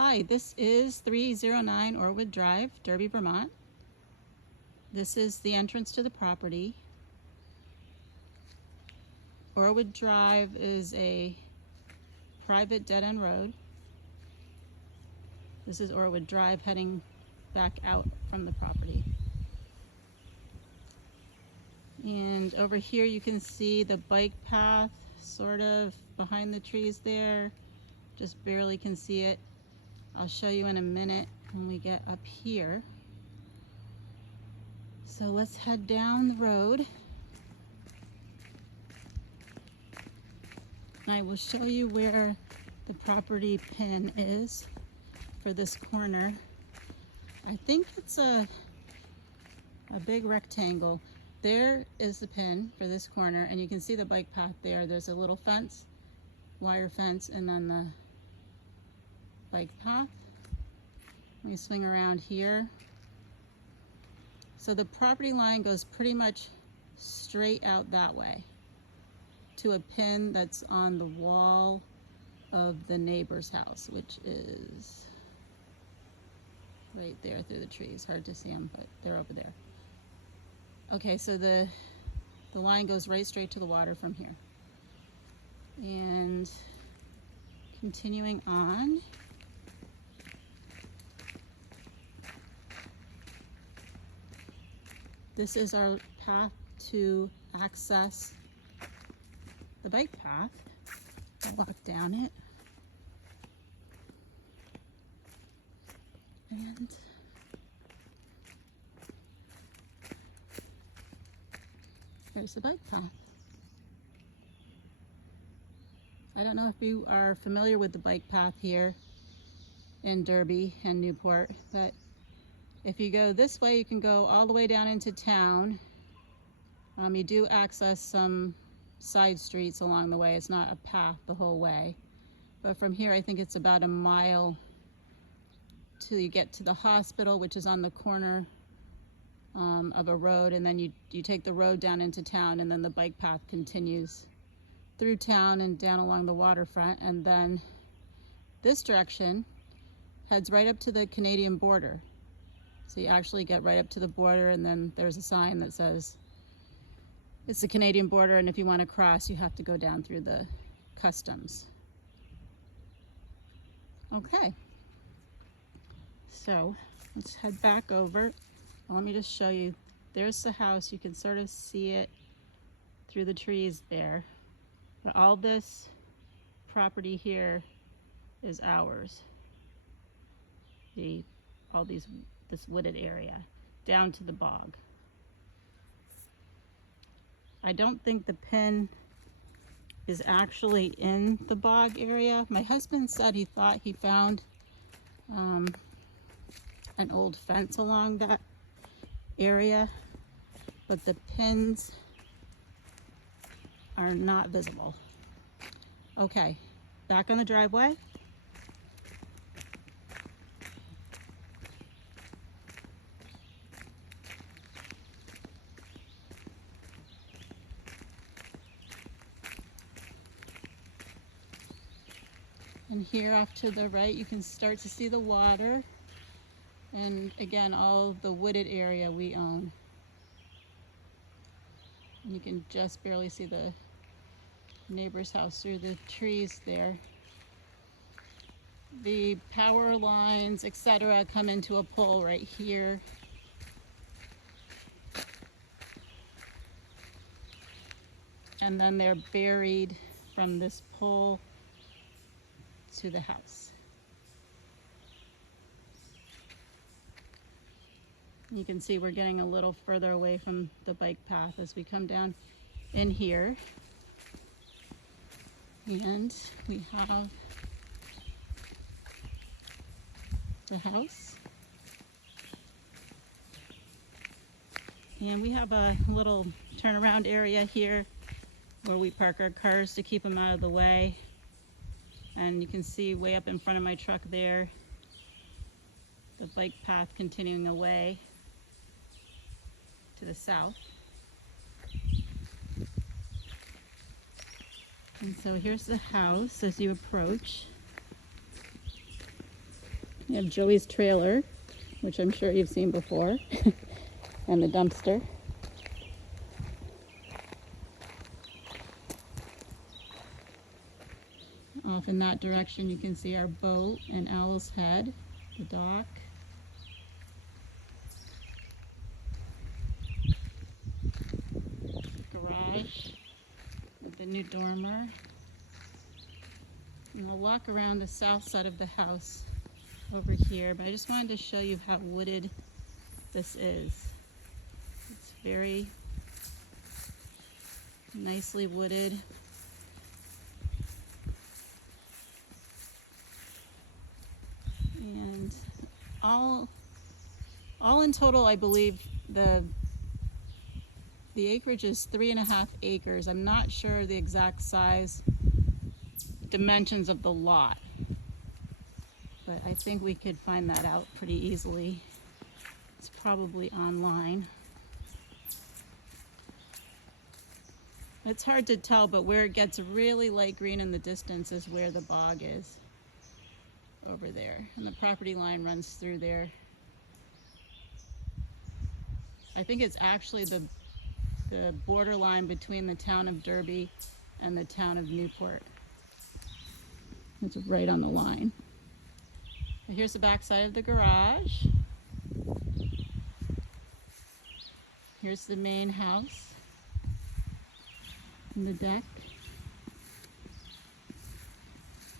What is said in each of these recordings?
Hi, this is 309 Orrwood Drive, Derby, Vermont. This is the entrance to the property. Orrwood Drive is a private dead-end road. This is Orrwood Drive heading back out from the property. And over here you can see the bike path sort of behind the trees there. Just barely can see it. I'll show you in a minute when we get up here. So let's head down the road. And I will show you where the property pin is for this corner. I think it's a big rectangle. There is the pin for this corner, and you can see the bike path there. There's a little fence, wire fence, and then the bike path. Let me swing around here. So the property line goes pretty much straight out that way to a pin that's on the wall of the neighbor's house, which is right there through the trees. Hard to see them, but they're over there. Okay, so the line goes right straight to the water from here. And continuing on, this is our path to access the bike path. I'll walk down it. And there's the bike path. I don't know if you are familiar with the bike path here in Derby and Newport, but if you go this way, you can go all the way down into town. You do access some side streets along the way. It's not a path the whole way. But from here, I think it's about a mile till you get to the hospital, which is on the corner of a road. And then you take the road down into town, and then the bike path continues through town and down along the waterfront. And then this direction heads right up to the Canadian border. So you actually get right up to the border, and then there's a sign that says it's the Canadian border, and if you want to cross, you have to go down through the customs. Okay, so let's head back over. Let me just show you. There's the house. You can sort of see it through the trees there. But all this property here is ours. This wooded area down to the bog. I don't think the pin is actually in the bog area. My husband said he thought he found an old fence along that area, but the pins are not visible. Okay, back on the driveway. And here off to the right, you can start to see the water. And again, all the wooded area we own. And you can just barely see the neighbor's house through the trees there. The power lines, etc., come into a pole right here. And then they're buried from this pole to the house. You can see we're getting a little further away from the bike path as we come down in here. And we have the house. And we have a little turnaround area here where we park our cars to keep them out of the way. And you can see way up in front of my truck there, the bike path continuing away to the south. And so here's the house as you approach. You have Joey's trailer, which I'm sure you've seen before, and the dumpster. Off in that direction you can see our boat and Owl's Head, the dock. Garage with the new dormer. And we'll walk around the south side of the house over here, but I just wanted to show you how wooded this is. It's very nicely wooded. And all in total, I believe the acreage is 3.5 acres. I'm not sure the exact size dimensions of the lot, but I think we could find that out pretty easily. It's probably online. It's hard to tell, but where it gets really light green in the distance is where the bog is, over there, and the property line runs through there. I think it's actually the borderline between the town of Derby and the town of Newport. It's right on the line. Here's the back side of the garage. Here's the main house and the deck.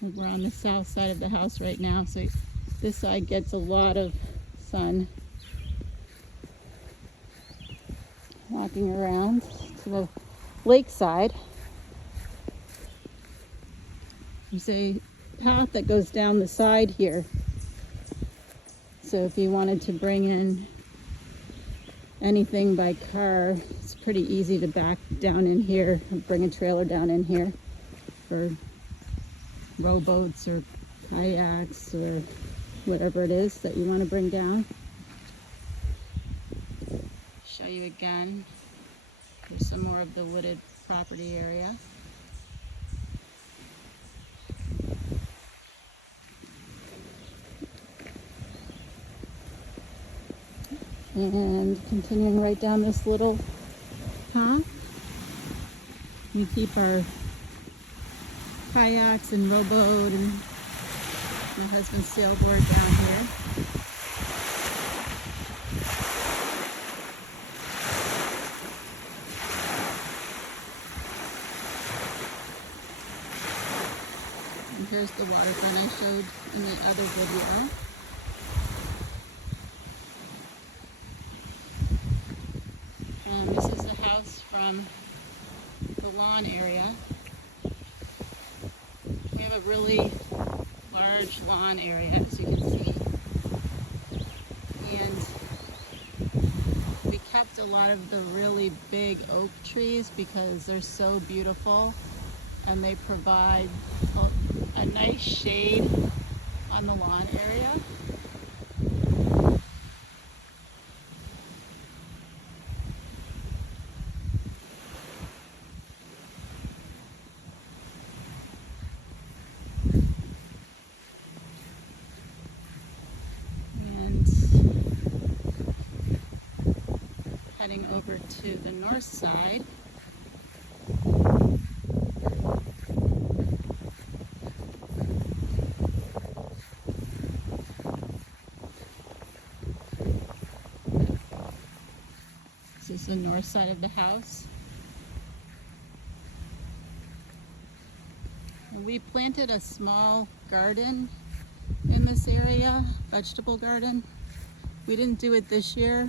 We're on the south side of the house right now, so this side gets a lot of sun. Walking around to the lakeside. There's a path that goes down the side here. So if you wanted to bring in anything by car, it's pretty easy to back down in here, bring a trailer down in here for rowboats or kayaks or whatever it is that you want to bring down. Show you again. There's some more of the wooded property area. And continuing right down this little path, we keep our kayaks and rowboat and my husband's sailboard down here. And here's the waterfront I showed in the other video. This is the house from the lawn area. We have a really large lawn area, as you can see. And we kept a lot of the really big oak trees because they're so beautiful and they provide a nice shade on the lawn area. Heading over to the north side. This is the north side of the house. And we planted a small garden in this area, vegetable garden. We didn't do it this year.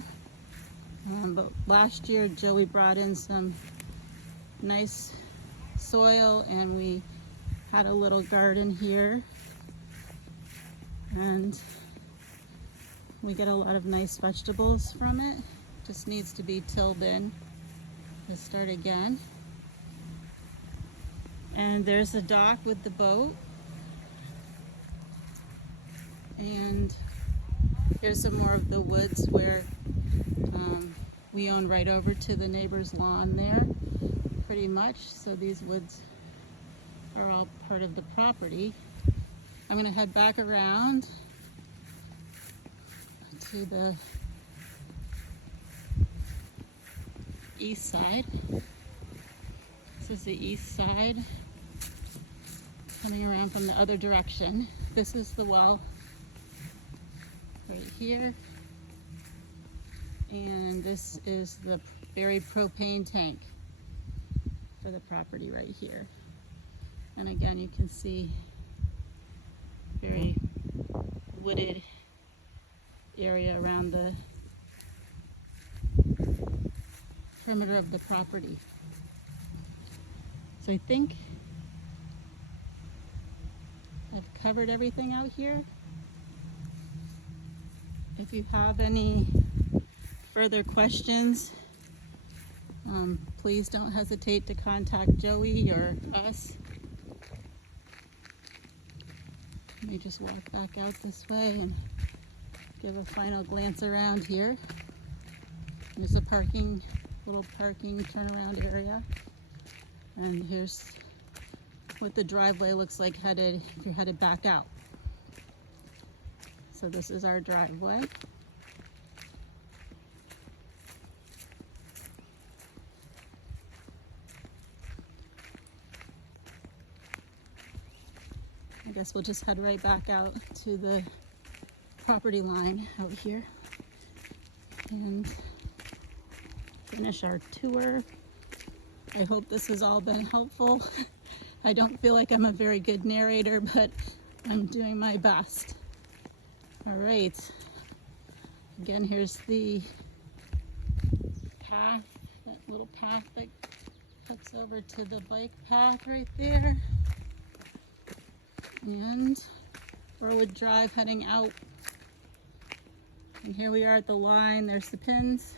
But last year Joey brought in some nice soil and we had a little garden here, and we get a lot of nice vegetables from it. Just needs to be tilled in. Let's start again. And there's the dock with the boat, and here's some more of the woods where we own right over to the neighbor's lawn there, pretty much. So these woods are all part of the property. I'm gonna head back around to the east side. This is the east side, coming around from the other direction. This is the well right here, and this is the buried propane tank for the property right here. And again, you can see very wooded area around the perimeter of the property. So I think I've covered everything out here. If you have any further questions, please don't hesitate to contact Joey or us. Let me just walk back out this way and give a final glance around here. There's a little parking turnaround area. And here's what the driveway looks like if you're headed back out. So this is our driveway. I guess we'll just head right back out to the property line out here and finish our tour. I hope this has all been helpful. I don't feel like I'm a very good narrator, but I'm doing my best. All right. Again, here's the path, that little path that cuts over to the bike path right there. And Orrwood Drive heading out. And here we are at the line. There's the pins.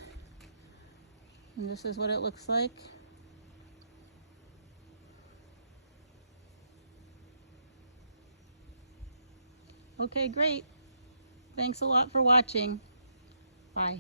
And this is what it looks like. Okay, great. Thanks a lot for watching. Bye.